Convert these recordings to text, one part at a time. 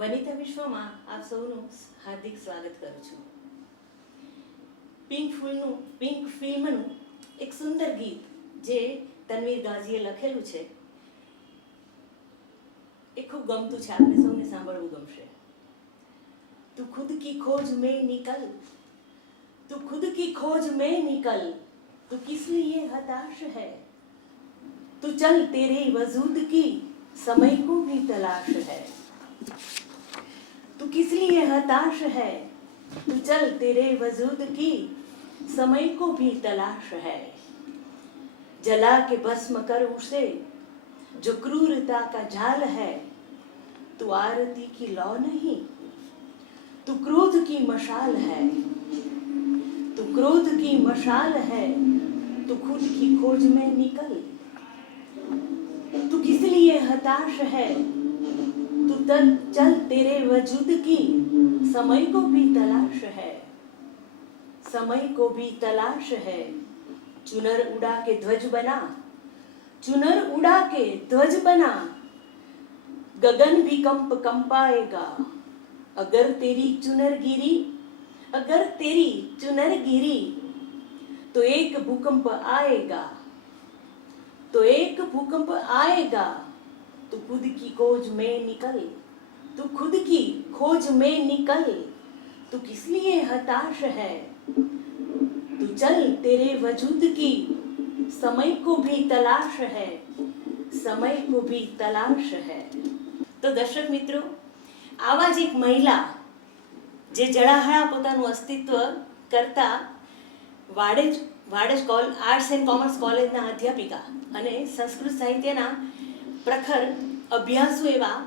વનિતા વિશ્વમાં આપ સૌનું હાર્દિક સ્વાગત કરું છું. પિંક ફિલ્મનું એક સુંદર ગીત જે તનવીર ગાઝીએ લખેલું છે એ ખૂબ ગમતું છે, આપણે સૌને સાંભળવું ગમશે. તું ખુદ કી ખોજ में निकल, तू खुद की खोज में निकल, तू किस लिए हताश है, तू चल तेरे वजूद की समय को भी तलाश है, तू किस लिए हताश है, तू चल तेरे वजूद की समय को भी तलाश है, जला के भस्म कर उसे जो क्रूरता का जाल है, तू आरती की लौ नहीं, तू क्रोध की मशाल है, तू क्रोध की मशाल है, तू खुद की खोज में निकल, तू किस लिए हताश है, तू चल तेरे वजूद की समय को भी तलाश है, समय को भी तलाश है, चुनर उड़ा के ध्वज बना, चुनर उड़ा के ध्वज बना, गगन भी कंपाएगा, अगर तेरी चुनर गिरी, अगर तेरी चुनर गिरी, तो एक भूकंप आएगा, तो एक भूकंप आएगा, तू खुद की खोज में निकल, तू खुद की खोज में निकल, तू किस लिए हताश है, तू चल तेरे वजूद की समय को भी तलाश है, समय को भी तलाश है. તો દર્શક મિત્રો, આવા જ એક મહિલા જે જળાહળા પોતાનું અસ્તિત્વ કરતા વાડેજ આર્ટ્સ એન્ડ કોમર્સ કોલેજના અધ્યાપિકા અને સંસ્કૃત સાહિત્યના પ્રખર અભ્યાસુ એવા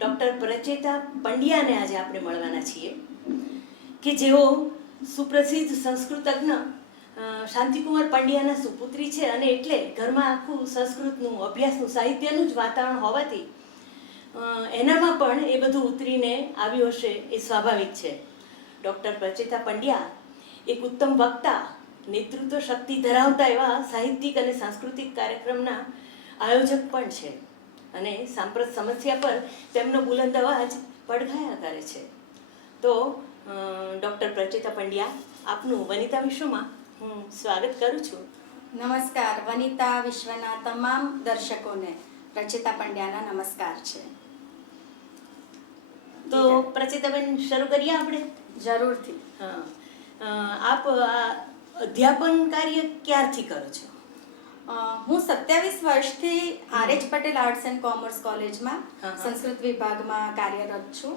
ડૉક્ટર પ્રચેતા પંડ્યાને આજે આપણે મળવાના છીએ કે જેઓ સુપ્રસિદ્ધ સંસ્કૃતજ્ઞ શાંતિકુમાર પંડ્યાના સુપુત્રી છે અને એટલે ઘરમાં આખું સંસ્કૃતનું અભ્યાસનું સાહિત્યનું જ વાતાવરણ હોવાથી એનામાં પણ એ બધું ઉતરીને આવ્યું હશે એ સ્વાભાવિક છે. ડૉક્ટર પ્રચેતા પંડ્યા એક ઉત્તમ વક્તા, નેતૃત્વ શક્તિ ધરાવતા એવા સાહિત્યિક અને સાંસ્કૃતિક કાર્યક્રમના આયોજક પણ છે અને સાંપ્રત સમસ્યા પર તેમનો બુલંદ અવાજ પડઘાયા કરે છે. તો ડૉક્ટર પ્રચેતા પંડ્યા, આપનું વનિતા વિશ્વમાં હું સ્વાગત કરું છું. નમસ્કાર. વનિતા વિશ્વના તમામ દર્શકોને પ્રચેતા પંડ્યાના નમસ્કાર છે. તો પ્રચેતાબેન શરૂ કરીએ આપણે? જરૂરથી. હા, આપ અધ્યાપન કાર્ય ક્યારથી કરો છો? હું 27 વર્ષથી આર.એચ. પટેલ આર્ટ્સ એન્ડ કોમર્સ કોલેજમાં સંસ્કૃત વિભાગમાં કાર્યરત છું.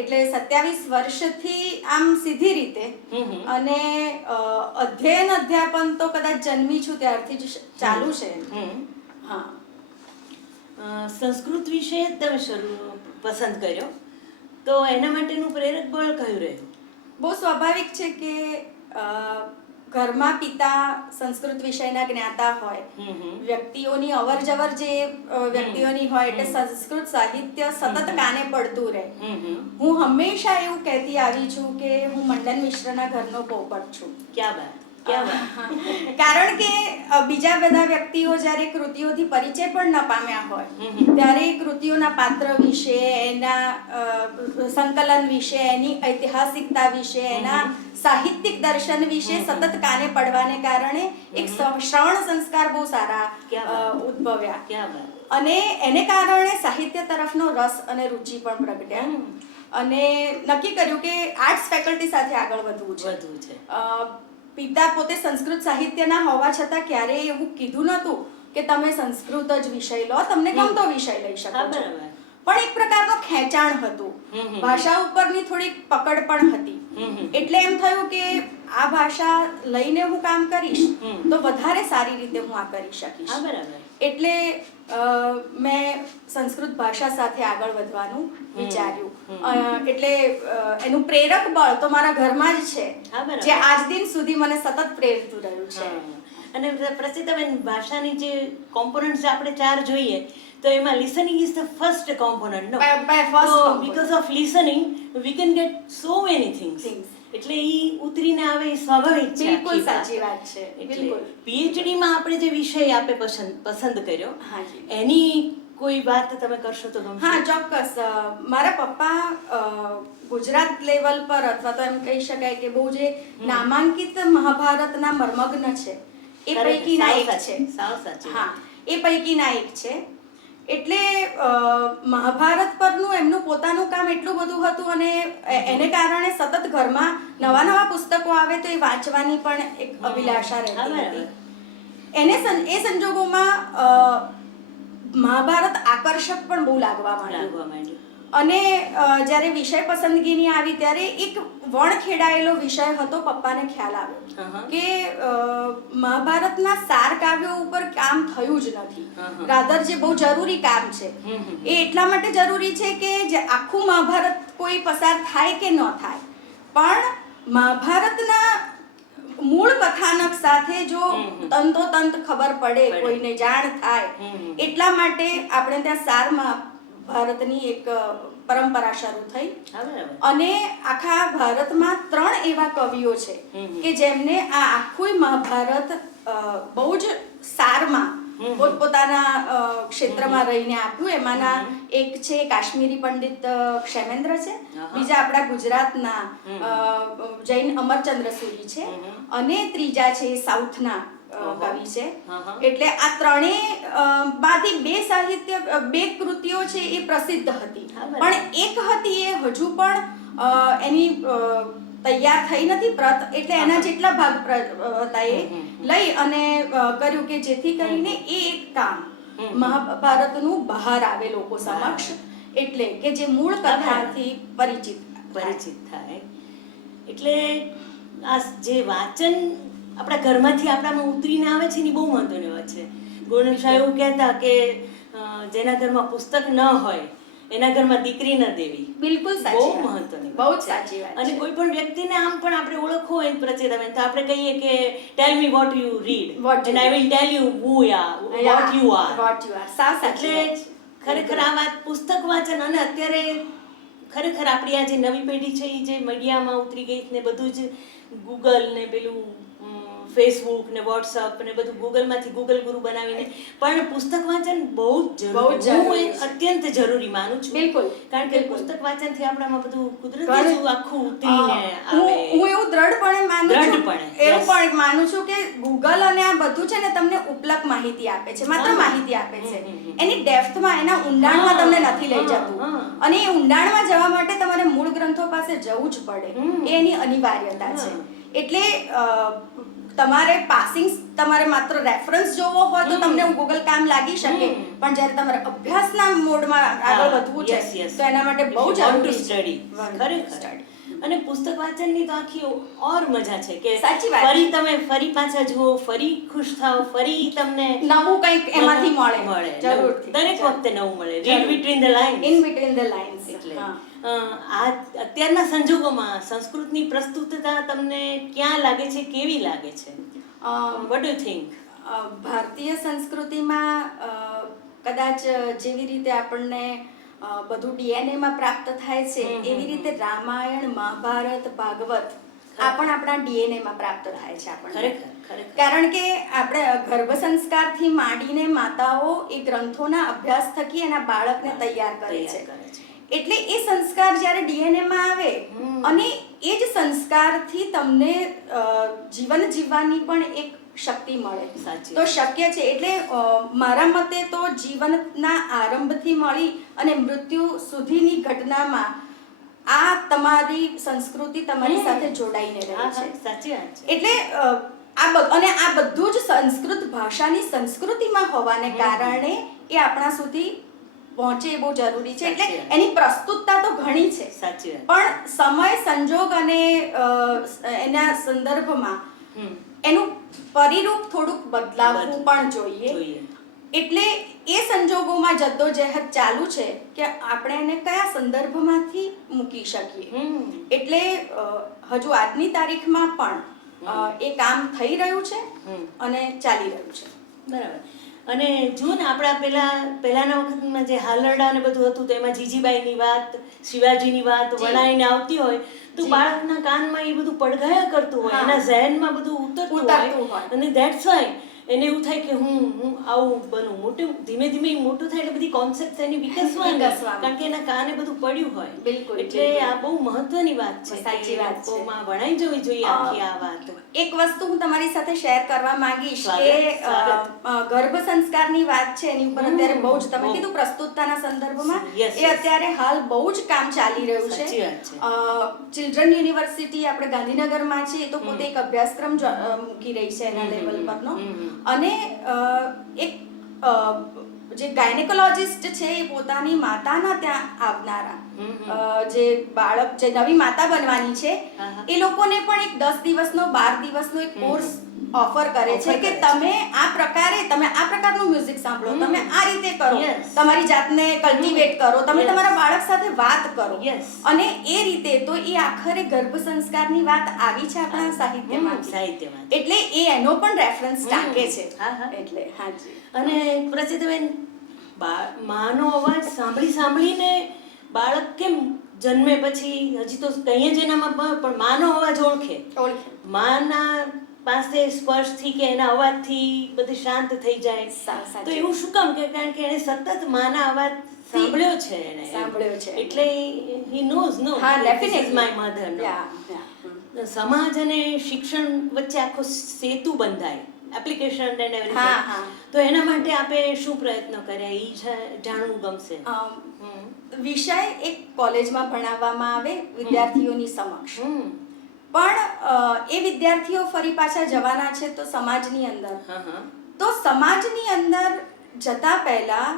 એટલે 27 વર્ષથી આમ સીધી રીતે અને અધ્યાપન તો કદાચ જન્મી છું ત્યારથી જ ચાલુ છે. હા, સંસ્કૃત વિષય જ તમે પસંદ કર્યો, તો એના માટેનું પ્રેરક બળ કયું રહ્યું? બહુ સ્વાભાવિક છે કે ઘરમાં પિતા સંસ્કૃત વિષયના જ્ઞાતા હોય, વ્યક્તિઓની અવર જવર જે વ્યક્તિઓની હોય એટલે સંસ્કૃત સાહિત્ય સતત કાને પડતું રહે. હું હંમેશા એવું કહેતી આવી છું કે હું મંડન મિશ્રના ઘરનો પોપટ છું. ક્યાં બાત! કારણ કે બીજા બધા વ્યક્તિઓ જ્યારે કૃતિઓથી પરિચય પણ ન પામ્યા હોય ત્યારે કૃતિઓના પાત્ર વિશે, એના સંકલન વિશે, એની ઐતિહાસિકતા વિશે, એના સાહિત્યિક દર્શન વિશે સતત કાને પડવાને કારણે એક શ્રવણ સંસ્કાર બહુ સારા ઉદ્ભવ્યા અને એને કારણે સાહિત્ય તરફનો રસ અને રુચિ પણ પ્રગટ્યા અને નક્કી કર્યું કે આર્ટ્સ ફેકલ્ટી સાથે આગળ વધવું છે. પિતા પોતે સંસ્કૃત સાહિત્યના હોવા છતાં ક્યારેય એવું કીધું નહોતું કે તમે સંસ્કૃત જ વિષય લો, તમને ગમતો વિષય લઈ શકો છો. પણ એક પ્રકારનો ખેંચાણ હતું, ભાષા ઉપરની થોડીક પકડ પણ હતી. એટલે એમ થયું કે આ ભાષા લઈને હું કામ કરીશ તો વધારે સારી રીતે હું આ કરી શકીશ. એટલે મેં સંસ્કૃત ભાષા સાથે આગળ વધવાનું વિચાર્યું. એટલે એનું પ્રેરક બળ તો મારા ઘરમાં જ છે, જે આજ દિન સુધી મને સતત પ્રેરતું રહ્યું છે. અને પ્રચેતાબેન, ભાષાની જે કોમ્પોનન્ટ્સ આપણે 4 જોઈએ તો એમાં listening is the first component, no? Because of listening we can get so many things. એટલે ઈ ઉતરીને આવે એ સ્વાભાવિક છે. બિલકુલ સાચી વાત છે. બિલકુલ. પીએચડી માં આપણે જે વિષય આપે પસંદ કર્યો એની કોઈ વાત તમે કરશો તો ગમશે? હા, ચોક્કસ. મારા પપ્પા ગુજરાત લેવલ પર અથવા તો એમ કહી શકાય કે બહુ જે નામાંકિત મહાભારતના મર્મજ્ઞ છે એ પૈકીના એક છે. સાવ સાચી. હા, એ પૈકીના એક છે. એટલે મહાભારત પરનું એમનું પોતાનું કામ એટલું બધું હતું અને એને કારણે સતત ઘરમાં નવા નવા પુસ્તકો આવે તો એ વાંચવાની પણ એક અભિલાષા રહેતી હતી. એ સંજોગોમાં મહાભારત આકર્ષક પણ બહુ લાગવા માંડ્યું. અને જ્યારે વિષય પસંદગીની આવી ત્યારે એક વણખેડાયેલો વિષય હતો. પપ્પાને ખ્યાલ આવ્યો કે મહાભારતના સાર કાવ્યો ઉપર કામ થયું જ નથી. રાધર જે બહુ જરૂરી કામ છે એ એટલા માટે જરૂરી છે કે જે આખું મહાભારત કોઈ પસાર થાય કે ન થાય, પણ મહાભારતના મૂળ કથાનક સાથે જો તંતોતંત ખબર પડે, કોઈને જાણ થાય, એટલા માટે આપણે ત્યાં સારમાં ભારતની એક પરંપરા શરૂ થઈ. અને આખા ભારતમાં 3 એવા કવિઓ છે કે જેમને આ આખું મહાભારત બહુ જ સારમાં પોતપોતાના ક્ષેત્રમાં રહીને આપ્યું. એમાંના એક છે કાશ્મીરી પંડિત ક્ષેમેન્દ્ર છે, બીજા આપણા ગુજરાતના જૈન અમરચંદ્ર સુરી છે, અને ત્રીજા છે સાઉથના કવિ છે. એટલે આ ત્રણેય માંથી બે કૃતિઓ છે એ પ્રસિદ્ધ હતી, પણ એક હતી એ હજુ પણ એની તૈયાર થઈ નથી પ્રત. એટલે એના જેટલા ભાગ હતા એ લઈ અને કર્યું કે જેથી કરીને એ એક કામ મહાભારતનું બહાર આવે લોકો સમક્ષ, એટલે કે જે મૂળ કથાથી પરિચિત થાય. એટલે આ જે વાંચન આપણા ઘરમાંથી આપણામાં ઉતરીને આવે છે ને બહુ મહત્વની વાત છે. ગોવિંદ શાહ એવું કહેતા કે જેના ઘરમાં પુસ્તક ન હોય એના ઘરમાં દીકરી ન દેવી. બિલકુલ બહુ મહત્વની, બહુ જ સાચી વાત. અને કોઈ પણ વ્યક્તિને આમ પણ આપણે ઓળખવો હોય પ્રચેત આવે તો આપણે કહીએ કે tell me what you read and I will tell you who what you are. એટલે ખરેખર આ વાત પુસ્તક વાંચન, અને અત્યારે ખરેખર આપણી આ જે નવી પેઢી છે એ જે મીડિયામાં ઉતરી ગઈ ને બધું જ ગૂગલ ને પેલું ફેસબુક ને વોટ્સઅપ ને બધું ગૂગલમાંથી ગૂગલ ગુરુ બનાવીને, પણ પુસ્તક વાંચન બહુ જ જરૂરી, હું અત્યંત જરૂરી માનું છું. બિલકુલ, કારણ કે પુસ્તક વાંચનથી આપણામાં બધું કુદરતી જ આખું ઉતરીને આવે. હું એવું દ્રઢપણે માનું છું કે ગૂગલ અને આ બધું છે ને તમને ઉપલબ્ધ માહિતી આપે છે, માત્ર માહિતી આપે છે. એની ડેપ્થમાં, એના ઊંડાણમાં તમને નથી લઈ જતું, અને એ ઊંડાણમાં જવા માટે તમારે મૂળ ગ્રંથો પાસે જવું જ પડે, એ એની અનિવાર્યતા છે. એટલે તમારે પાસિંગ, તમારે માત્ર રેફરન્સ જોવો હોય તો તમને ગૂગલ કામ લાગી શકે, પણ જ્યારે તમારે અભ્યાસના મોડમાં આગળ વધવું છે તો એના માટે બહુ જરૂરી સ્ટડી, ખરેખર. અને પુસ્તક વાંચનની તો આખી ઓર મજા છે કે સાચી વાત, ફરી તમે ફરી પાછા જુઓ, ફરી ખુશ થાઓ, ફરી તમને નવું કંઈક એમાંથી મળે. જરૂરથી, દરેક વખતે નવું મળે. Read between the lines, in between the lines. એટલે આ અત્યારના સંજોગોમાં સંસ્કૃતની પ્રસ્તુતતા તમને ક્યાં લાગે છે, કેવી લાગે છે? What do you think? ભારતીય સંસ્કૃતિમાં કદાચ જેવી રીતે આપણને બધું ડીએનએમાં પ્રાપ્ત થાય છે એવી રીતે રામાયણ, મહાભારત, ભાગવત આ પણ આપણા ડીએનએમાં પ્રાપ્ત થાય છે આપણને. કારણ કે આપણે ગર્ભ સંસ્કારથી માંડીને માતાઓ એ ગ્રંથોના અભ્યાસ થકી એના બાળકને તૈયાર કરે છે. એટલે એ સંસ્કાર જ્યારે ડીએનએમાં આવે અને એ જ સંસ્કારથી તમને જીવન જીવવાની પણ એક શક્તિ મળે તો શક્ય છે. એટલે મારા મતે તો જીવનના આરંભથી મળી અને મૃત્યુ સુધીની ઘટનામાં આ તમારી સંસ્કૃતિ તમારી સાથે જોડાઈને રહે છે. સાચી વાત છે. એટલે આ બધું જ સંસ્કૃત ભાષાની સંસ્કૃતિમાં હોવાને કારણે એ આપણા સુધી પહોંચે એ બહુ જરૂરી છે. એટલે એની પ્રસ્તુતતા તો ઘણી છે, પણ સમય, સંજોગ અને એના સંદર્ભમાં એનું પરિરૂપ થોડુંક બદલાવવું પણ જોઈએ. એટલે એ સંજોગોમાં જદ્દોજહેદ ચાલુ છે કે આપણે એને કયા સંદર્ભમાંથી મૂકી શકીએ. એટલે હજુ આજની તારીખમાં પણ એ કામ થઈ રહ્યું છે અને ચાલી રહ્યું છે. બરાબર. અને જો ને આપણા પહેલાના વખતમાં જે હાલરડા ને બધું હતું તો એમાં જીજીબાઈની વાત, શિવાજીની વાત વણાઈને આવતી હોય તો બાળકના કાનમાં એ બધું પડઘાયા કરતું હોય, એના ઝહેનમાં બધું ઉતરતું હોય. અને ધેટ્સ વાય એને એવું થાય કે હું આવું બનું. મોટું ધીમે ધીમે ઈ મોટું થાય એટલે બધી કોન્સેપ્ટ એની વિકસવાની, કારણ કે એના કાને બધું પડ્યું હોય. બિલકુલ, એટલે આ બહુ મહત્વની વાત છે. સાચી વાત છે. લોકોમાં વણાઈ જવી જોઈએ આખી આ વાત. એક વસ્તુ હું તમારી સાથે શેર કરવા માંગીશ કે ગર્ભ સંસ્કારની વાત છે એની ઉપર અત્યારે બહુ જ તમે કીધું પ્રસ્તુતતાના સંદર્ભમાં એ અત્યારે હાલ બહુ જ કામ ચાલી રહ્યું છે. ચિલ્ડ્રન યુનિવર્સિટી આપણે ગાંધીનગરમાં છે, એ તો પોતે એક અભ્યાસક્રમ મૂકી રહી છે એના લેવલ પરનો. અને એક જે ગાયનેકોલોજિસ્ટ છે એ પોતાની માતાના ત્યાં આવનારા જે બાળક જે નવી માતા બનવાની છે એ લોકોને પણ એક 10 દિવસનો 12 દિવસનો એક કોર્સ ઓફર કરે છે કે તમે આ પ્રકારનું મ્યુઝિક સાંભળો, તમે આ રીતે કરો, તમારી જાતને કલ્ટિવેટ કરો, તમે તમારા બાળક સાથે વાત કરો. અને એ રીતે તો એ આખરે ગર્ભ સંસ્કારની વાત આવી છે આપણા સાહિત્યમાં, એટલે એ એનો પણ રેફરન્સ ટાંકે છે. એટલે હાજી. અને પ્રસિદ્ધબેન, માનો અવાજ સાંભળીને બાળક કેમ જન્મે પછી હજી તો કંઈ જ એનામાં પણ માનો અવાજ ઓળખે. માના પાસે સ્પર્શથી કે એના અવાજથી બધું શાંત થઈ જાય. તો એવું શું કામ? કારણ કે એને સતત માના અવાજ સાંભળ્યો છે એટલે he knows no this is my mother. સમાજ અને શિક્ષણ વચ્ચે આખો સેતુ બંધાય, એપ્લિકેશન એન્ડ એવરીથિંગ. તો એના માટે આપે શું પ્રયત્નો કર્યા એ જાણવું ગમશે. વિષય એક કોલેજમાં ભણાવવામાં આવે વિદ્યાર્થીઓની સમક્ષ, પણ એ વિદ્યાર્થીઓ ફરી પાછા જવાના છે તો સમાજની અંદર. તો સમાજની અંદર જતા પહેલા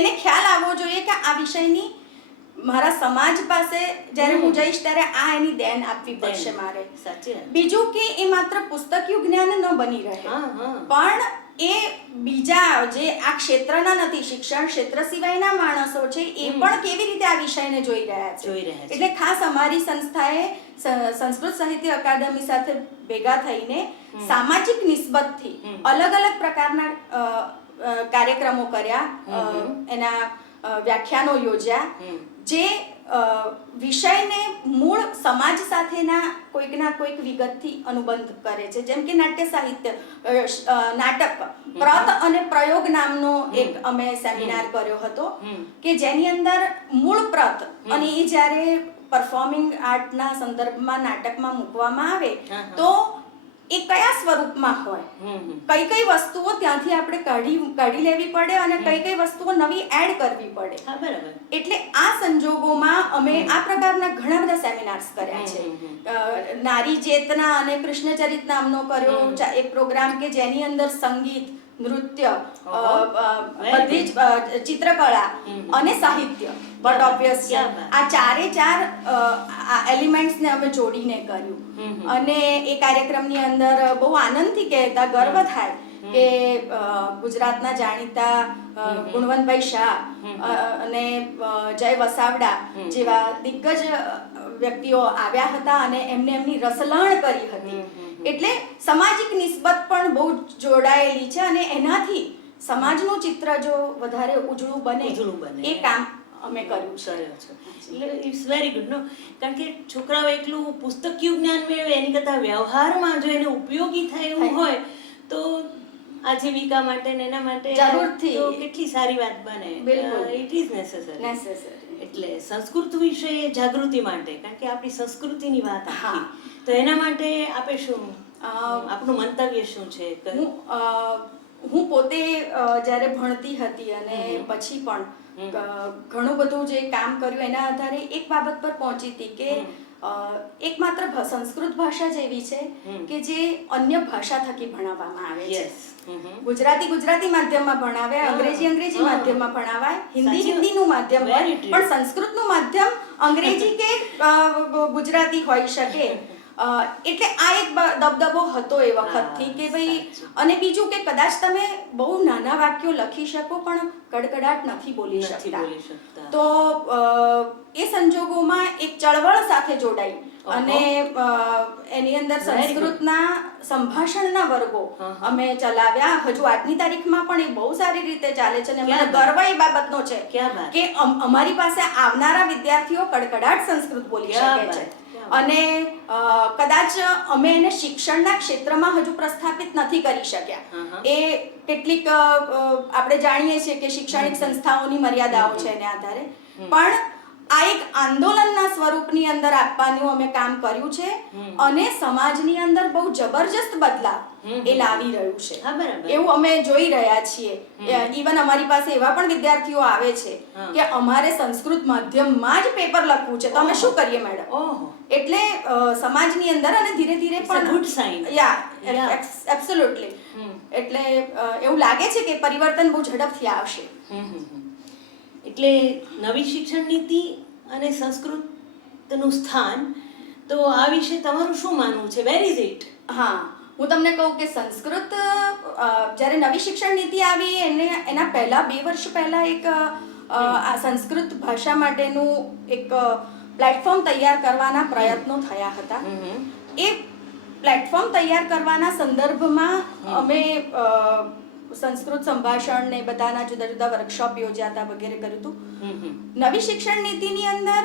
એને ખ્યાલ આવવો જોઈએ કે આ વિષયની મારા સમાજ પાસે જ્યારે હું જઈશ ત્યારે આ એની દેન આપવી પડશે મારે. બીજું કે એ માત્ર પુસ્તકીય જ્ઞાન ન બની રહે, પણ એ બીજા જે આ ક્ષેત્રના નથી, શિક્ષણ ક્ષેત્ર સિવાયના માણસો છે એ પણ કેવી રીતે આ વિષયને જોઈ રહ્યા છે. એટલે ખાસ અમારી સંસ્થાએ સંસ્કૃત સાહિત્ય અકાદમી સાથે ભેગા થઈને સામાજિક નિસ્બતથી અલગ અલગ પ્રકારના કાર્યક્રમો કર્યા, એના વ્યાખ્યાનો યોજ્યા, જે વિષયને મૂળ સમાજ સાથેના કોઈકના કોઈક વિગતથી અનુબંધ કરે છે. જેમ કે નાટ્ય સાહિત્ય, નાટક પ્રત અને પ્રયોગ નામનો એક અમે સેમિનાર કર્યો હતો કે જેની અંદર મૂળ પ્રત અને એ જ્યારે પરફોર્મિંગ આર્ટના સંદર્ભમાં નાટકમાં મૂકવામાં આવે તો એ કયા સ્વરૂપમાં હોય, કઈ વસ્તુઓ ત્યાંથી આપણે કાઢી લેવી પડે અને કઈ વસ્તુઓ નવી એડ કરવી પડે. એટલે આ સંજોગોમાં અમે આ પ્રકારના ઘણા બધા સેમિનાર્સ કર્યા છે. નારી ચેતના અને કૃષ્ણચરિત નામનો કર્યો એક પ્રોગ્રામ કે જેની અંદર સંગીત, નૃત્ય, બધી જ ચિત્રકળા અને સાહિત્ય, બટ ઓબ્વિયસ છે, આ ચારે ચાર એલિમેન્ટ્સને અમે જોડીને કર્યું. અને એ કાર્યક્રમની અંદર બહુ આનંદથી કહેતા ગર્વ થાય કે ગુજરાતના જાણીતા ગુણવંતભાઈ શાહ અને જય વસાવડા જેવા દિગ્ગજ વ્યક્તિઓ આવ્યા હતા અને એમને એમની રસલાણ કરી હતી. એટલે સામાજિક નિસ્બત પણ બહુ જોડાયેલી છે અને એનાથી સમાજનું ચિત્ર જો વધારે ઉજળું બને એ કામ અમે કર્યું છે. એટલે ઇટ્સ વેરી ગુડ નો, કારણ કે છોકરાઓ એકલું પુસ્તકીય જ્ઞાન મેળવે એની કરતાં વ્યવહારમાં જો એને ઉપયોગી થાય એવું હોય તો આજીવિકા માટે ને એના માટે જરૂરથી તો કેટલી સારી વાત બને. It is necessary. એટલે સંસ્કૃત વિશે જાગૃતિ માટે, કારણ કે આપણી સંસ્કૃતિની વાત આખી, તો એના માટે આપે શું આપણું મંતવ્ય શું છે? હું પોતે જ્યારે ભણતી હતી અને પછી પણ ઘણું બધું જે કામ કર્યું એના આધારે એક બાબત પર પહોંચી હતી કે એકમાત્ર સંસ્કૃત ભાષા જ એવી છે કે જે અન્ય ભાષા થકી ભણાવવામાં આવે છે. ગુજરાતી માધ્યમમાં ભણાવે, અંગ્રેજી માધ્યમમાં ભણાવાય, હિન્દીનું માધ્યમ હોય, પણ સંસ્કૃતનું માધ્યમ અંગ્રેજી કે ગુજરાતી હોઈ શકે. એટલે આ એક દબદબો હતો એ વખતથી કે ભાઈ. અને બીજું કે કદાચ તમે બહુ નાના વાક્યો લખી શકો પણ કડકડાટ નથી બોલી શકતા. તો એ સંજોગોમાં એક ચળવળ સાથે જોડાઈ અને એની અંદર સંસ્કૃતના સંભાષણના વર્ગો અમે ચલાવ્યા. હજુ આજની તારીખમાં પણ એ બહુ સારી રીતે ચાલે છે અને મને ગર્વ એ બાબતનો છે કે અમારી પાસે આવનારા વિદ્યાર્થીઓ કડકડાટ સંસ્કૃત બોલી શકે છે. અને કદાચ અમે એને શિક્ષણના ક્ષેત્રમાં હજુ પ્રસ્થાપિત નથી કરી શક્યા. એ કેટલીક આપણે જાણીએ છીએ કે શૈક્ષણિક સંસ્થાઓની મર્યાદાઓ છે એને આધારે, પણ આ એક આંદોલનના સ્વરૂપની અંદર આપવાનું અમે કામ કર્યું છે અને સમાજની અંદર બહુ જબરજસ્ત બદલાવ એ લાવી રહ્યું છે. એવું અમે જોઈ રહ્યા છીએ. ઇવન અમારી પાસે એવા પણ વિદ્યાર્થીઓ આવે છે કે અમારે સંસ્કૃત માધ્યમમાં જ પેપર લખવું છે, તો અમે શું કરીએ મેડમ? એટલે સમાજની અંદર અને ધીરે ધીરે પણ ગુડ સાઇન. એબ્સોલ્યુટલી. એટલે એવું લાગે છે કે પરિવર્તન બહુ ઝડપથી આવશે. એટલે નવી શિક્ષણ નીતિ અને સંસ્કૃતનું સ્થાન, તો આ વિશે તમારું શું માનવું છે? Where is it? હા, હું તમને કહું કે સંસ્કૃત જ્યારે નવી શિક્ષણ નીતિ આવી એના પહેલા 2 વર્ષ પહેલા એક આ સંસ્કૃત ભાષા માટેનું એક પ્લેટફોર્મ તૈયાર કરવાના પ્રયત્નો થયા હતા. એ પ્લેટફોર્મ તૈયાર કરવાના સંદર્ભમાં અમે સંસ્કૃત સંભાષણ ને બધાના જુદા જુદા વર્કશોપ યોજ્યા હતા વગેરે કર્યું હતું. નવી શિક્ષણ નીતિની અંદર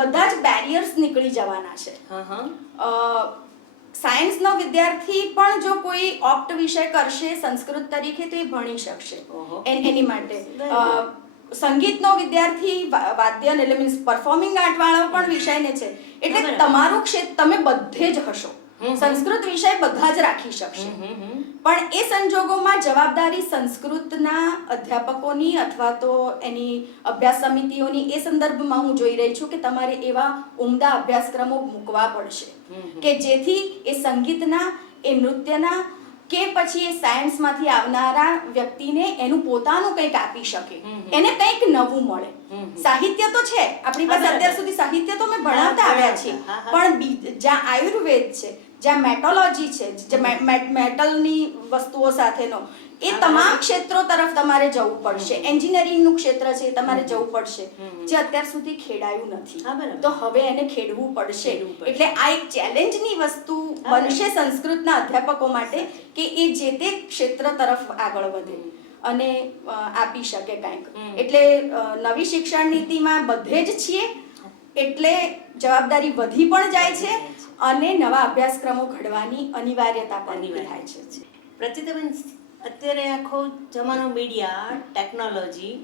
બધા જ બેરિયર્સ નીકળી જવાના છે. સાયન્સનો વિદ્યાર્થી પણ જો કોઈ ઓપ્ટ વિષય કરશે સંસ્કૃત તરીકે તો એ ભણી શકશે. એની માટે સંગીતનો વિદ્યાર્થી વાદ્ય એટલે મીન્સ પરફોર્મિંગ આર્ટ વાળો પણ વિષયને છે. એટલે તમારું ક્ષેત્ર તમે બધે જ હશો. સંસ્કૃત વિષય બધા જ રાખી શકશે. પણ એ સંજોગોમાં જવાબદારી સંસ્કૃતના અધ્યાપકોની અથવા તો એની અભ્યાસ સમિતિઓની એ સંદર્ભમાં હું જોઈ રહી છું કે તમારે એવા ઉમદા અભ્યાસક્રમો મૂકવા પડશે કે જેથી એ સંગીતના, એ નૃત્યના કે પછી એ સાયન્સમાંથી આવનારા વ્યક્તિને એનું પોતાનું કંઈક આપી શકે, એને કંઈક નવું મળે. સાહિત્ય તો છે આપણી પાસે, અત્યાર સુધી સાહિત્ય તો અમે ભણાવતા આવ્યા છીએ, પણ જ્યાં આયુર્વેદ છે, જ્યાં મેટોલોજી છે, જે મેટલની વસ્તુઓ સાથેનો, એ તમામ ક્ષેત્રો તરફ તમારે જવું પડશે. એન્જિનિયરિંગનું ક્ષેત્ર છે તમારે જવું પડશે, જે અત્યાર સુધી ખેડાયું નથી, તો હવે એને ખેડવું પડશે. એટલે આ એક ચેલેન્જની વસ્તુ બનશે સંસ્કૃતના અધ્યાપકો માટે કે એ જે તે ક્ષેત્ર તરફ આગળ વધે અને આપી શકે કંઈક. એટલે નવી શિક્ષણ નીતિમાં બધે જ છીએ એટલે જવાબદારી વધી પણ જાય છે અને નવા અભ્યાસક્રમો ઘડવાની અનિવાર્યતા પણ થાય છે. પ્રતિતાબેન, અત્યારે આખો જમાનો મીડિયા, ટેકનોલોજી,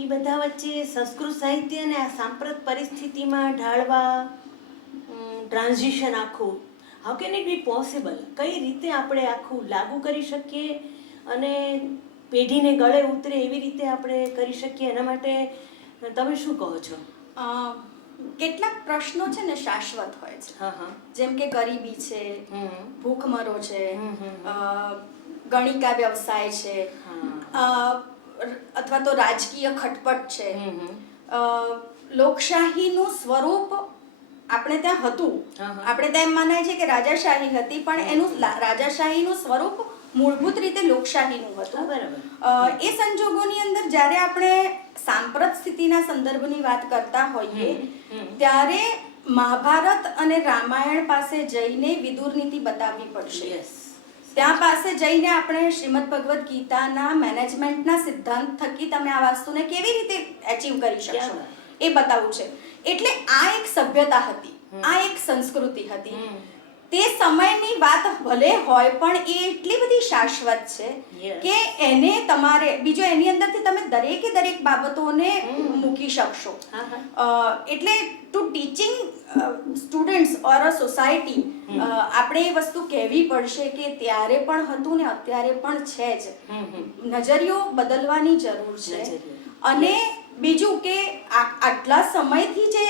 એ બધા વચ્ચે સંસ્કૃત સાહિત્ય અને આ સાંપ્રત પરિસ્થિતિમાં ઢાળવા ટ્રાન્ઝિશન આખું, how can it be possible? કઈ રીતે આપણે આખું લાગુ કરી શકીએ અને પેઢીને ગળે ઉતરે એવી રીતે આપણે કરી શકીએ? એના માટે તમે શું કહો છો? કેટલાક પ્રશ્નો છે ને શાશ્વત હોય છે, જેમ કે ગરીબી છે, ભૂખમરો છે, ગણિકા વ્યવસાય છે, અથવા તો રાજકીય ખટપટ છે. લોકશાહીનું સ્વરૂપ આપણે ત્યાં હતું. આપણે ત્યાં એમ મનાય છે કે રાજાશાહી હતી, પણ એનું રાજાશાહીનું સ્વરૂપ મૂળભૂત રીતે લોકશાહીનું હતું. એ સંજોગોની અંદર જ્યારે આપણે સાંપ્રત સ્થિતિના સંદર્ભની વાત કરતા હોઈએ ત્યારે મહાભારત અને રામાયણ પાસે જઈને વિદુર નીતિ બતાવવી પડશે. ત્યાં પાસે જઈને આપણે શ્રીમદ ભગવદ્ ગીતાના મેનેજમેન્ટના સિદ્ધાંત થકી તમે આ વસ્તુને કેવી રીતે એચીવ કરી શકશો એ બતાવવું છે. એટલે આ એક સભ્યતા હતી, આ એક સંસ્કૃતિ હતી. તે સમયની વાત ભલે હોય પણ એ એટલી બધી શાશ્વત છે કે એને તમારે બીજો એની અંદરથી તમે દરેકે દરેક બાબતોને મૂકી શકશો. એટલે ટુ ટીચિંગ સ્ટુડન્ટ્સ ઓર અ સોસાયટી આપણે એ વસ્તુ કહેવી પડશે કે ત્યારે પણ હતું ને અત્યારે પણ છે જ. નજરિયો બદલવાની જરૂર છે. અને બીજું કે આટલા સમયથી જે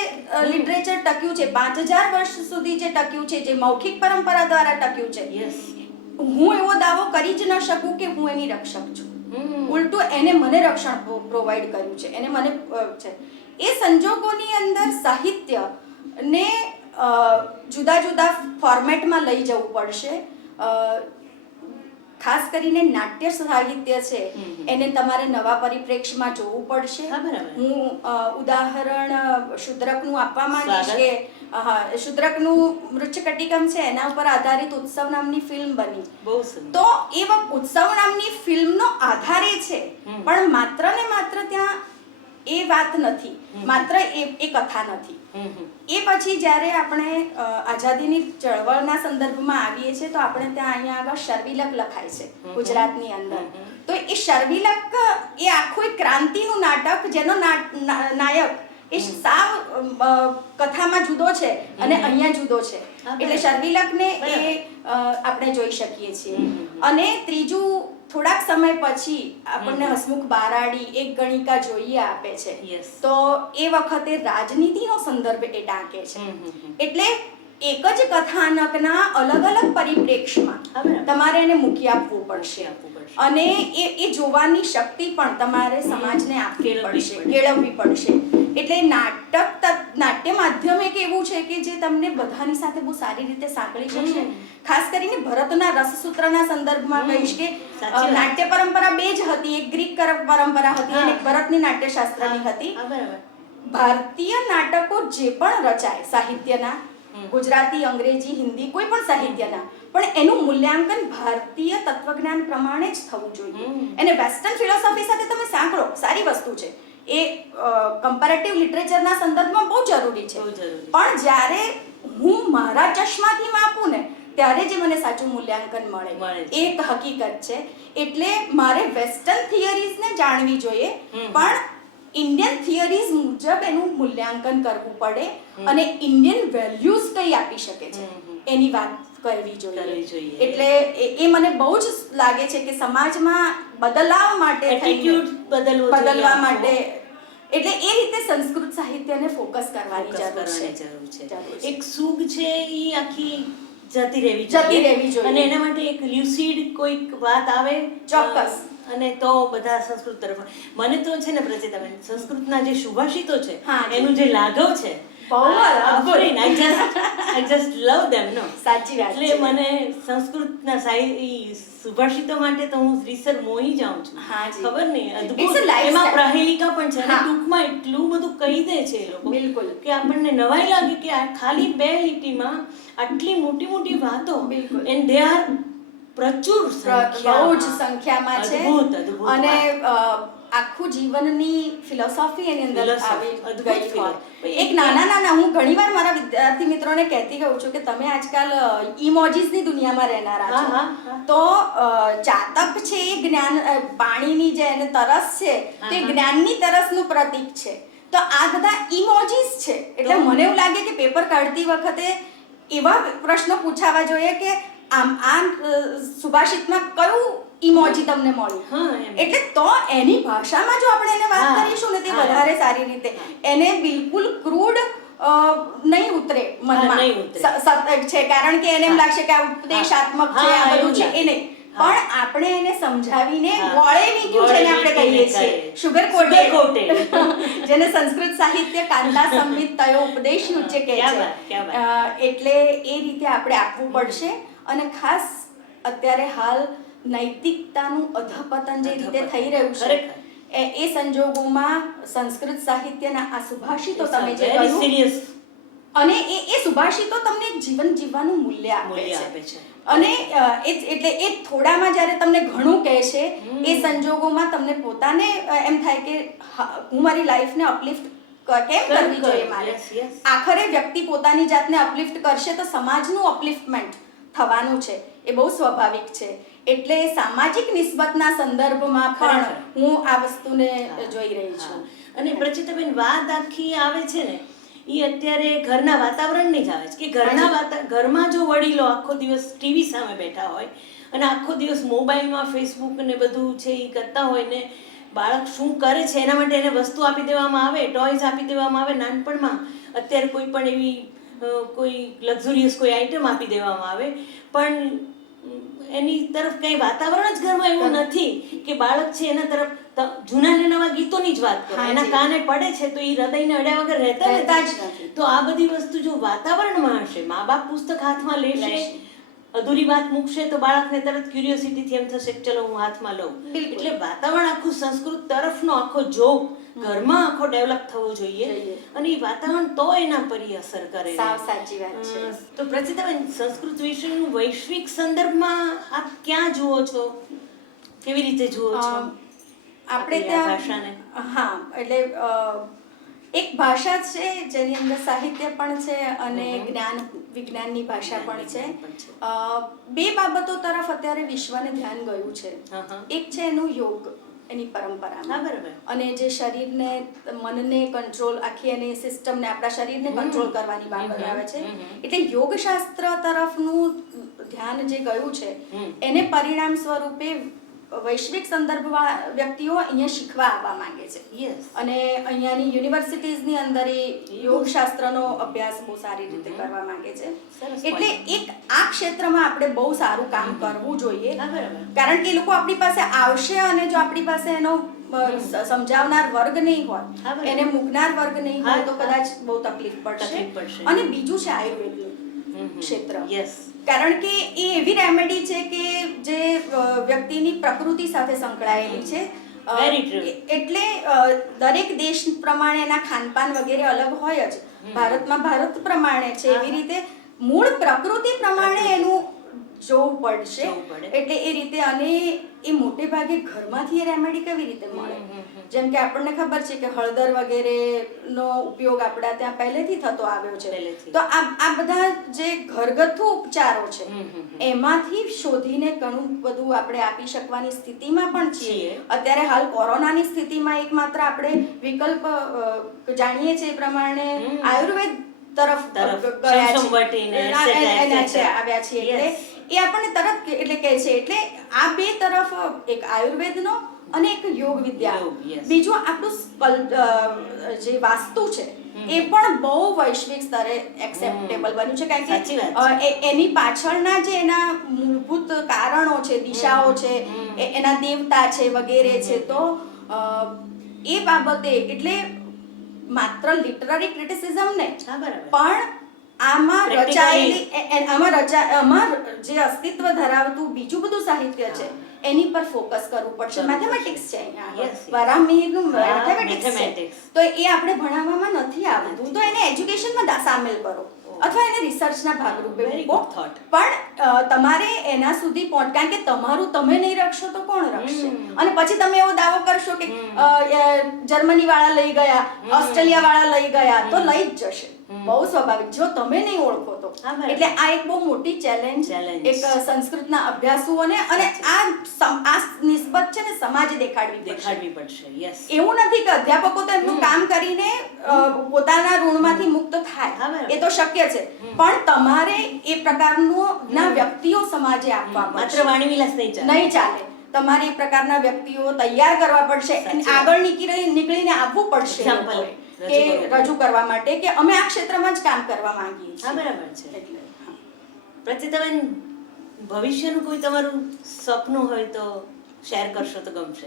લિટરેચર ટક્યું છે, 5000 વર્ષ સુધી જે ટક્યું છે, જે મૌખિક પરંપરા દ્વારા ટક્યું છે, હું એવો દાવો કરી જ ન શકું કે હું એની રક્ષક છું. ઉલટું એને મને રક્ષણ પ્રોવાઈડ કર્યું છે, એને મને છે. એ સંજોગોની અંદર સાહિત્યને જુદા જુદા ફોર્મેટમાં લઈ જવું પડશે. ખાસ કરીને નાટ્ય સાહિત્ય છે એને તમારે નવા પરિપ્રેક્ષમાં જોવું પડશે. હા, બરાબર. હું ઉદાહરણ શુદ્રકનું આપવા માંગીશ સ્વાગત. કે શુદ્રકનું મૃચ્છકટિકમ છે એના ઉપર આધારિત ઉત્સવ નામની ફિલ્મ બની. બહુ સુંદર. તો એ ઉત્સવ નામની ફિલ્મનો આધાર એ છે, પણ માત્ર ને માત્ર ત્યાં એ વાત નથી, માત્ર એ કથા નથી. એ પછી જ્યારે આપણે આઝાદીની ચળવળના સંદર્ભમાં આવીએ છીએ તો આપણે ત્યાં અહીંયા આગળ શર્વિલક લખાય છે ગુજરાતની અંદર. તો એ શર્વિલક એ આખું એક ક્રાંતિનું નાટક જેનો નાયક એ સાવ કથામાં જુદો છે અને અહીંયા જુદો છે. એટલે શર્વિલકને એ આપણે જોઈ શકીએ છીએ. અને ત્રીજું, થોડાક સમય પછી આપણને હસમુખ બારાડી એક ગણિકા જોઈએ આપે છે. તો એ વખતે રાજનીતિનો સંદર્ભ એ ટાંકે છે. એટલે એક જ કથાનકના અલગ અલગ પરિપ્રેક્ષમાં તમારે એને મૂકી આપવું પડશે અને એ જોવાની શક્તિ પણ તમારે સમાજને આપવી પડશે, કેળવવી પડશે. એટલે નાટ્ય માધ્યમ એક એવું છે કે જે તમને બધાની સાથે બહુ સારી રીતે સાંકળી શકશે. ખાસ કરીને ભરતના રસસૂત્રના સંદર્ભમાં કહીશ કે નાટ્ય પરંપરા બે જ હતી, એક ગ્રીક પરંપરા હતી અને એક ભરતની નાટ્યશાસ્ત્રની હતી. ભારતીય નાટકો જે પણ રચાય સાહિત્યના, ગુજરાતી, અંગ્રેજી, હિન્દી, કોઈ પણ સાહિત્યના, પણ એનું મૂલ્યાંકન ભારતીય તત્વજ્ઞાન પ્રમાણે જ થવું જોઈએ. એને વેસ્ટર્ન ફિલોસોફી સાથે તમે સાંકળો, સારી વસ્તુ છે, એ કમ્પેરેટિવ લિટરેચરના સંદર્ભમાં બહુ જરૂરી છે. પણ જ્યારે હું મારા ચશ્માથી માપું ને ત્યારે જે મને સાચું મૂલ્યાંકન મળે એ એક હકીકત છે. એટલે મારે વેસ્ટર્ન થિયરીઝને જાણવી જોઈએ, પણ ઇન્ડિયન થિયરીઝ મુજબ એનું મૂલ્યાંકન કરવું પડે અને ઇન્ડિયન વેલ્યુઝ કઈ આપી શકે છે એની વાત કરવી જોઈએ. એટલે એ મને બહુ જ લાગે છે કે સમાજમાં બદલાવ માટે, એટીટ્યુડ બદલવા માટે, એટલે એ રીતે સંસ્કૃત સાહિત્યને ફોકસ કરવાની જરૂર છે. એક સૂગ છે એ આખી જતી રહેવી જોઈએ અને એના માટે એક લ્યુસિડ કોઈક વાત આવે ચોક્કસ, અને તો બધા સંસ્કૃત તરફ. મને તો છે ને પ્રચેતાબેન, સંસ્કૃતના જે સુભાષિતો છે એનું જે લાઘવ છે, I just love them, no? સાચી વાત છે. એટલે મને સંસ્કૃતના સુભાષિતો માટે તો હું રીસર મોહી જાઉં છું. ખબર નહીં, અદ્ભુત. એમાં પ્રહેલિકા પણ છે અને ટૂંકમાં એટલું બધું કહી દે છે એ લોકો, બિલકુલ, કે આપણને નવાઈ લાગે કે આ ખાલી 2 લીટીમાં આટલી મોટી મોટી વાતો, એન્ડ દે આર પ્રચુર સંખ્યામાં છે અને આખું જીવનની ફિલોસોફી એની અંદર આવી ગઈ હોય. એક નાના હું ઘણીવાર મારા વિદ્યાર્થી મિત્રોને કહેતી હોઉં છું કે તમે આજકાલ ઇમોજીસની દુનિયામાં રહેનારા છો. તો ચાતક છે એ જ્ઞાન, પાણીની જે એને તરસ છે તે જ્ઞાનની તરસનું પ્રતીક છે. તો આ બધા ઇમોજીસ છે. એટલે મને એવું લાગે કે પેપર કાઢતી વખતે એવા પ્રશ્નો પૂછાવા જોઈએ કે આ સુભાષિતમાં કયું ઇમોજી તમને મળ્યું, એટલે તો એની ભાષામાં જો આપણે એને વાત કરીશું ને તે વધારે સારી રીતે, એને બિલકુલ ક્રૂડ નહીં ઉતરે મનમાં છે, કારણ કે એને એમ લાગશે કે આ ઉપદેશાત્મક છે, આ બધું છે, એ નહીં. પણ આપણે એને સમજાવીને ગોળે નીકળ્યું જેને આપણે કહીએ છીએ, શુગર કોટેડ, જેને સંસ્કૃત સાહિત્ય કાંતા સંમિત તયો ઉપદેશ ઉચ્ચ કહે છે. એટલે એ રીતે આપણે આપવું પડશે. અને ખાસ અત્યારે હાલ નૈતિકતાનું અધપતન જે રીતે થઈ રહ્યું છે, એ સંજોગોમાં સંસ્કૃત સાહિત્યના આ સુભાષિતો તમે જે કહ્યું, અને એ સુભાષિતો તમને જીવન જીવવાનું મૂલ્ય આપે છે. અને એટલે એ થોડામાં જ્યારે તમને ઘણું કહે છે, એ સંજોગોમાં તમને પોતાને એમ થાય કે હું મારી લાઈફને અપલિફ્ટ કેમ કરવી જોઈએ મારે. આખરે વ્યક્તિ પોતાની જાતને અપલિફ્ટ કરશે તો સમાજનું અપલિફ્ટમેન્ટ થવાનું છે, એ બહુ સ્વાભાવિક છે. એટલે સામાજિક નિસ્બતના સંદર્ભમાં પણ હું આ વસ્તુને જોઈ રહી છું. અને પ્રચેતાબેન, વાત આખી આવે છે ને એ અત્યારે ઘરના વાતાવરણની જ આવે છે કે ઘરમાં જો વડીલો આખો દિવસ ટીવી સામે બેઠા હોય અને આખો દિવસ મોબાઈલમાં ફેસબુક ને બધું છે એ કરતા હોય ને બાળક શું કરે છે એના માટે એને વસ્તુ આપી દેવામાં આવે, ટોયઝ આપી દેવામાં આવે નાનપણમાં. અત્યારે કોઈ પણ એવી કોઈ લક્ઝુરિયસ કોઈ આઈટમ આપી દેવામાં આવે, પણ એની તરફ કંઈ વાતાવરણ જ ઘરમાં એવું નથી કે બાળક છે એના તરફ જૂના ને નવા ગીતોની જ વાત કરે, એના કાને પડે છે તો એ હૃદયને અડ્યા વગર રહેતા જ નથી. તો આ બધી વસ્તુ જો વાતાવરણમાં હશે, મા બાપ પુસ્તક હાથમાં લેશે અધૂરી વાત મૂકશે તો બાળકને તરત ક્યુરિયોસિટીથી એમ થશે કે ચલો હું હાથમાં લઉં. બિલકુલ. એટલે વાતાવરણ આખું સંસ્કૃત તરફનો આખો જોગ ઘરમાં આખો ડેવલપ થવો જોઈએ અને એ વાતાવરણ તો એના પર ઈ અસર કરે. સાવ સાચી વાત છે. તો પ્રચિતાબેન, સંસ્કૃત વિષયનું વૈશ્વિક સંદર્ભમાં આપ ક્યાં જુઓ છો, કેવી રીતે જુઓ છો આપણે આપણી આ ત્યાં ભાષાને? હા, એટલે એક ભાષા છે જેની અંદર સાહિત્ય પણ છે અને જ્ઞાન વિજ્ઞાનની ભાષા પણ છે. બે બાબતો તરફ અત્યારે વિશ્વને ધ્યાન ગયું છે. એક છે એનું યોગ, એની પરંપરા, અને જે શરીરને મનને કંટ્રોલ, આખી એની સિસ્ટમને, આપણા શરીરને કંટ્રોલ કરવાની બાબત આવે છે. એટલે યોગશાસ્ત્ર તરફનું ધ્યાન જે ગયું છે એને પરિણામ સ્વરૂપે વૈશ્વિક સંદર્ભમાં વ્યક્તિઓ અહીંયા શીખવા આવવા માંગે છે. અને અહીંયાની યુનિવર્સિટીઝની અંદર એ યોગશાસ્ત્રનો અભ્યાસ બહુ સારી રીતે કરવા માંગે છે. એટલે એક આ ક્ષેત્રમાં આપણે બહુ સારું કામ કરવું જોઈએ, કારણ કે એ લોકો આપણી પાસે આવશે અને જો આપણી પાસે એનો સમજાવનાર વર્ગ નહીં હોય, એને મૂકનાર વર્ગ નહીં હોય તો કદાચ બહુ તકલીફ પડશે. અને બીજું છે આયુર્વેદનું ક્ષેત્ર, કારણ કે એ એવી રેમેડી છે કે જે વ્યક્તિની પ્રકૃતિ સાથે સંકળાયેલી છે. એટલે દરેક દેશ પ્રમાણે એના ખાનપાન વગેરે અલગ હોય જ. ભારતમાં ભારત પ્રમાણે છે, એવી રીતે મૂળ પ્રકૃતિ પ્રમાણે એનું જોવું પડશે. એટલે એ રીતે, અને એ મોટે ભાગે ઘરમાંથી એ રેમેડી કેવી રીતે મળે? જેમ કે આપણને ખબર છે કે હળદર વગેરેનો ઉપયોગ આપણા ત્યાં પહેલેથી થતો આવ્યો છે. તો આ બધા જે ઘરગથ્થુ ઉપચારો છે એમાંથી શોધીને ઘણું બધું આપણે આપી શકવાની સ્થિતિમાં પણ છીએ. અત્યારે હાલ કોરોનાની સ્થિતિમાં એકમાત્ર આપણે વિકલ્પ જાણીએ છીએ એ પ્રમાણે આયુર્વેદ તરફ આવ્યા છીએ. એટલે એ આપણને તરત એટલે કહે છે. એટલે આ બે તરફ, એક આયુર્વેદનો અને એક યોગ વિદ્યા. બીજું આપણું જે વાસ્તુ છે એ પણ બહુ વૈશ્વિક સ્તરે એક્સેપ્ટેબલ બન્યું છે, કારણ કે એની પાછળના જે એના મૂળભૂત કારણો છે, દિશાઓ છે, એના દેવતા છે વગેરે છે. તો એ બાબતે એટલે માત્ર લિટરરી ક્રિટિસિઝમ ને પણ આમાં જે અસ્તિત્વ ધરાવતું બીજું બધું સાહિત્ય છે એની પર ફોકસ કરવું પડશે. મેથેમેટિક્સ છે અહીંયા, વારામીરનું મેથેમેટિક્સ છે, તો એ આપણે ભણાવવામાં નથી આવતું, તો એને એજ્યુકેશનમાં સામેલ કરો અથવા એને રિસર્ચના ભાગરૂપે મૂકો. પણ તમારે એના સુધી પહોંચ, કારણ કે તમારું તમે નહીં રખશો તો કોણ રખશે? અને પછી તમે એવો દાવો કરશો કે જર્મની વાળા લઈ ગયા, ઓસ્ટ્રેલિયા વાળા લઈ ગયા, તો લઈ જ જશે. બહુ સ્વાભાવિક, જો તમે નહીં ઓળખો તો. એટલે આ એક બહુ મોટી ચેલેન્જ એક સંસ્કૃતના અભ્યાસુઓને, અને આ નિસ્બત છે ને સમાજે દેખાડવી પડશે. એવું નથી કે અધ્યાપકો તો એમનું કામ કરીને પોતાના ઋણમાંથી મુક્ત થાય, એ તો શક્ય છે, પણ તમારે એ પ્રકારના વ્યક્તિઓ સમાજે આપવા પડશે. માત્ર વાણીવિલાસ નહીં ચાલે. તમારે એ પ્રકારના વ્યક્તિઓ તૈયાર કરવા પડશે, આગળ નીકળીને આવવું પડશે કે રજૂ કરવા માટે કે અમે આ ક્ષેત્રમાં જ કામ કરવા માંગીએ છીએ. બરાબર છે. એટલે પ્રચિતાબેન, ભવિષ્યનું કોઈ તમારું સપનું હોય તો શેર કરશો તો ગમશે.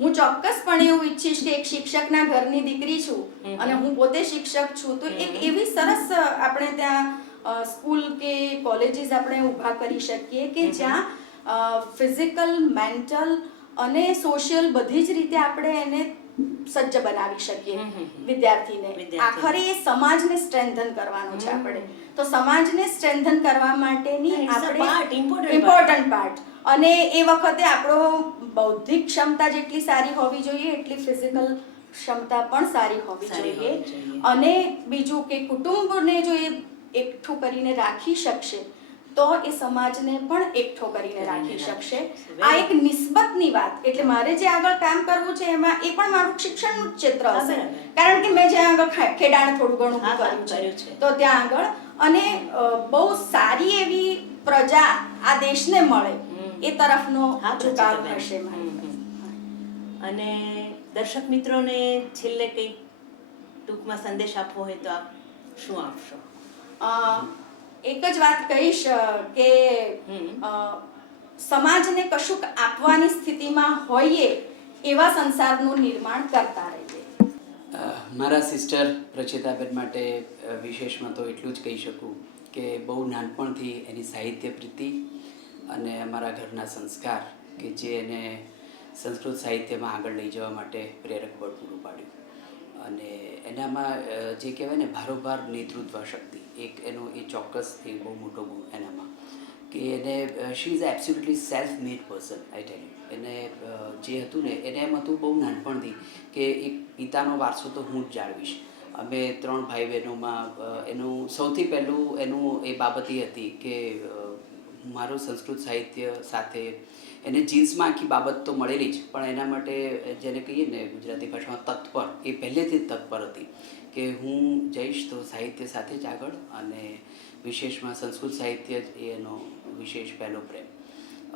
હું ચોક્કસપણે એવું ઈચ્છીશ કે એક શિક્ષકના ઘરની દીકરી છું અને હું પોતે શિક્ષક છું, તો એક એવી સરસ આપણે ત્યાં સ્કૂલ કે કોલેજીસ આપણે ઊભા કરી શકીએ કે જ્યાં ફિઝિકલ, મેન્ટલ અને સોશિયલ બધી જ રીતે આપણે એને સજ્જ બનાવી શકીએ વિદ્યાર્થીને. આખરે એ સમાજને સ્ટ્રેન્થન કરવાનો છે આપણે, તો સમાજને સ્ટ્રેન્થન કરવા માટેની આપણે ઇમ્પોર્ટન્ટ પાર્ટ. અને એ વખતે આપણો બૌદ્ધિક ક્ષમતા જેટલી સારી હોવી જોઈએ એટલી ફિઝિકલ ક્ષમતા પણ સારી હોવી જોઈએ. અને બીજું કે કુટુંબને જો એ એકઠું કરીને રાખી શકશે તો એ સમાજને પણ એકઠો કરીને રાખી શકશે. આ એક નિસ્બતની વાત. એટલે મારે જે આગળ કામ કરવું છે એમાં એ પણ મારું શિક્ષણનું ક્ષેત્ર હશે, કારણ કે મેં જ્યાં આગળ ખેડાણ થોડું ઘણું કર્યું છે તો ત્યાં આગળ, અને બહુ સારી એવી પ્રજા આ દેશને મળે એ તરફનો ઝુકાવ હશે. અને દર્શક મિત્રોને છેલ્લે કંઈક ટૂંકમાં સંદેશ આપવો હોય તો આપ શું આપશો? એક જ વાત કહીશ કે સમાજને કશુંક આપવાની સ્થિતિમાં હોઈએ એવા સંસારનું નિર્માણ કરતા રહીએ. મારા સિસ્ટર પ્રચિતાબેન માટે વિશેષમાં તો એટલું જ કહી શકું કે બહુ નાનપણથી એની સાહિત્ય પ્રીતિ અને અમારા ઘરના સંસ્કાર કે જે એને સંસ્કૃત સાહિત્યમાં આગળ લઈ જવા માટે પ્રેરક બળ પૂરું પાડ્યું. અને એનામાં જે કહેવાય ને ભારોભાર નેતૃત્વ શક્તિ, એક એનો એ ચોક્કસ એક બહુ મોટો ગુણ એનામાં કે એને she is absolutely self made person. I tell you, એને જે હતું ને એને એમ હતું બહુ નાનપણથી કે એક પિતાનો વારસો તો હું જ જાળવીશ. અમે 3 ભાઈ બહેનોમાં એનું સૌથી પહેલું એનું એ બાબત એ હતી કે મારું સંસ્કૃત સાહિત્ય સાથે એને જીન્સમાં આખી બાબત તો મળેલી જ, પણ એના માટે જેને કહીએ ને ગુજરાતી ભાષામાં તત્પર, એ પહેલેથી જ તત્પર હતી કે હું જઈશ તો સાહિત્ય સાથે જ આગળ, અને વિશેષમાં સંસ્કૃત સાહિત્ય જ એનો વિશેષ પહેલો પ્રેમ.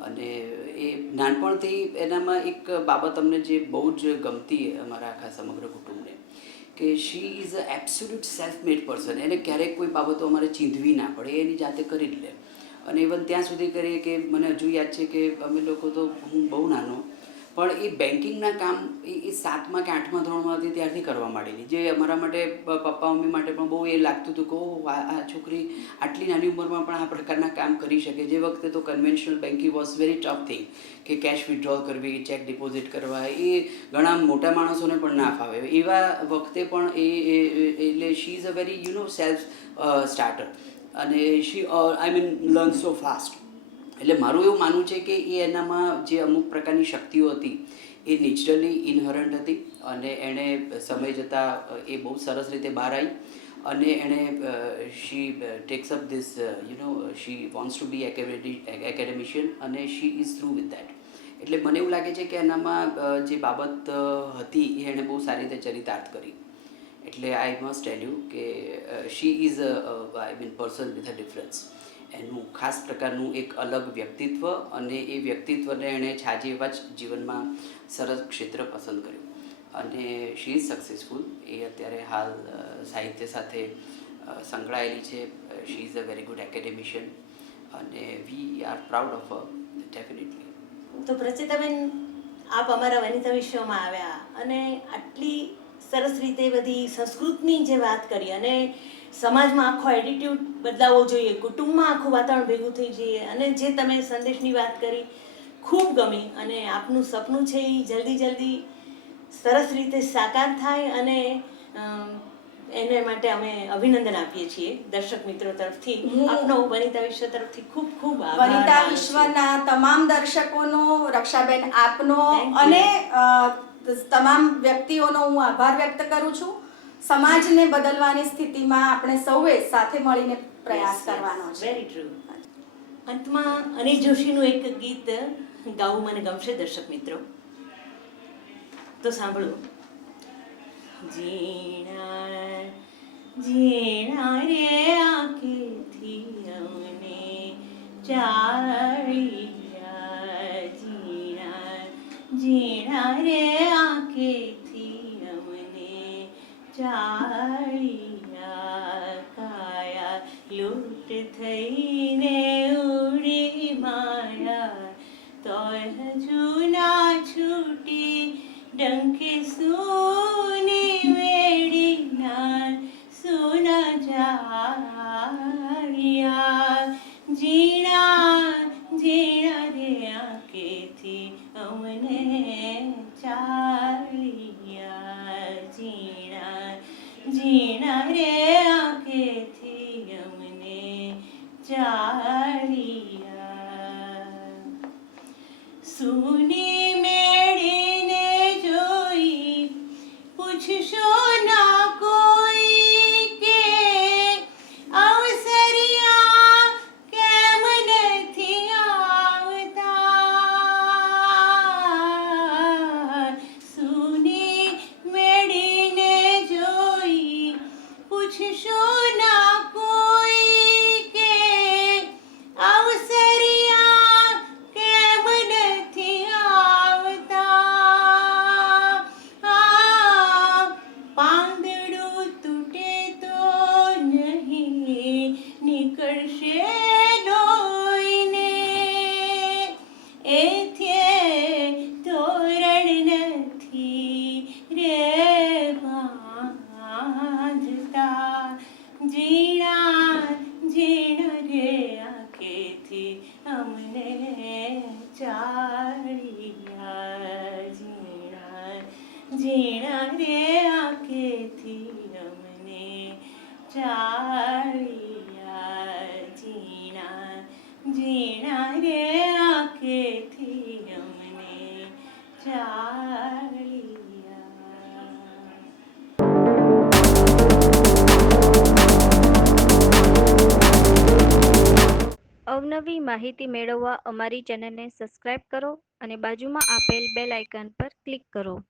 અને એ નાનપણથી એનામાં એક બાબત અમને જે બહુ જ ગમતી અમારા આખા સમગ્ર કુટુંબને, કે she is a absolute self made person. એને ક્યારેક કોઈ બાબતો અમારે ચીંધવી ના પડે, એની જાતે કરી જ લે. અને ઇવન ત્યાં સુધી કરીએ કે મને હજુ યાદ છે કે અમે લોકો તો, હું બહુ નાનો, પણ એ બેન્કિંગના કામ એ 7મા કે 8મા ધોરણમાં હતી ત્યારથી કરવા માંડેલી, જે અમારા માટે પપ્પા મમ્મી માટે પણ બહુ એ લાગતું હતું કે ઓ આ છોકરી આટલી નાની ઉંમરમાં પણ આ પ્રકારના કામ કરી શકે. જે વખતે તો conventional banking was very tough thing, કે કેશ વિથડ્રોલ કરવી, ચેક ડિપોઝિટ કરવા, એ ઘણા મોટા માણસોને પણ ના ફાવે. એવા વખતે પણ એટલે she is a very self starter, અને she I mean learn so fast. એટલે મારું એવું માનવું છે કે એ એનામાં જે અમુક પ્રકારની શક્તિઓ હતી એ નેચરલી ઇનહરન્ટ હતી, અને એણે સમય જતાં એ બહુ સરસ રીતે બહાર આવી, અને એણે she takes up this she wants to be academician, અને she is through with that. એટલે મને એવું લાગે છે કે એનામાં જે બાબત હતી એ એણે બહુ સારી રીતે ચરિતાર્થ કરી. એટલે આઈ મસ્ટ ટેલ યુ કે she is I mean person with a difference. એનું ખાસ પ્રકારનું એક અલગ વ્યક્તિત્વ, અને એ વ્યક્તિત્વને એણે છાજે એવા જ જીવનમાં સરસ ક્ષેત્ર પસંદ કર્યું, અને શી ઇઝ સક્સેસફુલ. એ અત્યારે હાલ સાહિત્ય સાથે સંકળાયેલી છે. She is a very good academician, અને we are proud of a definitely. તો પ્રચેતાબેન, આપ અમારા વનિતા વિશ્વમાં આવ્યા અને આટલી સરસ રીતે બધી સંસ્કૃતની જે વાત કરી, અને સમાજમાં આખો એટીટ્યૂડ બદલાવવો જોઈએ, કુટુંબમાં આખું વાતાવરણ ભેગું થઈ જઈએ, અને જે તમે સંદેશની વાત કરી ખૂબ ગમી, અને આપનું સપનું છે એ જલ્દી સરસ રીતે સાકાર થાય, અને એને માટે અમે અભિનંદન આપીએ છીએ દર્શક મિત્રો તરફથી. આપનો વનિતા વિશ્વ તરફથી ખૂબ ખૂબ આભાર. વનિતા વિશ્વના તમામ દર્શકોનો, રક્ષાબેન આપનો અને તમામ વ્યક્તિઓનો હું આભાર વ્યક્ત કરું છું. સમાજને બદલવાની સ્થિતિમાં આપણે સૌએ સાથે મળીને પ્રયાસ કરવાનો છે. Very true. અંતમાં અનિલ જોશીનું એક ગીત ગાવું મને ગમશે દર્શક મિત્રો, તો સાંભળો. જીણા જીણા રે આંખેથી અમને ચાળિયા, જીણા જીણા રે આંખેથી અમને ચાળિયા, કાયા લૂંટ થઈને ઉડી માયા, તોય હજુ ના છૂટી ડંકે સૂની વેડીના સુના જાળિયા, જીણા જીણા રે આંખેથી અમને ચાળિયા, જીણા જીણા રે આંખેથી અમને ચાળિયા. સૂની મેળીને જોઈ પૂછશો ના કોઈ કે અવસરિયા કેમ નથી આવતા. સૂની મેળીને જોઈ પૂછશો ના કોઈ કે અવસરિયા કેમ નથી આવતા. પાંદડે ઝીણા રે આંખેથી અમને ચાળિયા. અવનવી માહિતી મેળવવા અમારી ચેનલને સબસ્ક્રાઇબ કરો અને બાજુમાં આપેલ બેલ આઇકન પર ક્લિક કરો.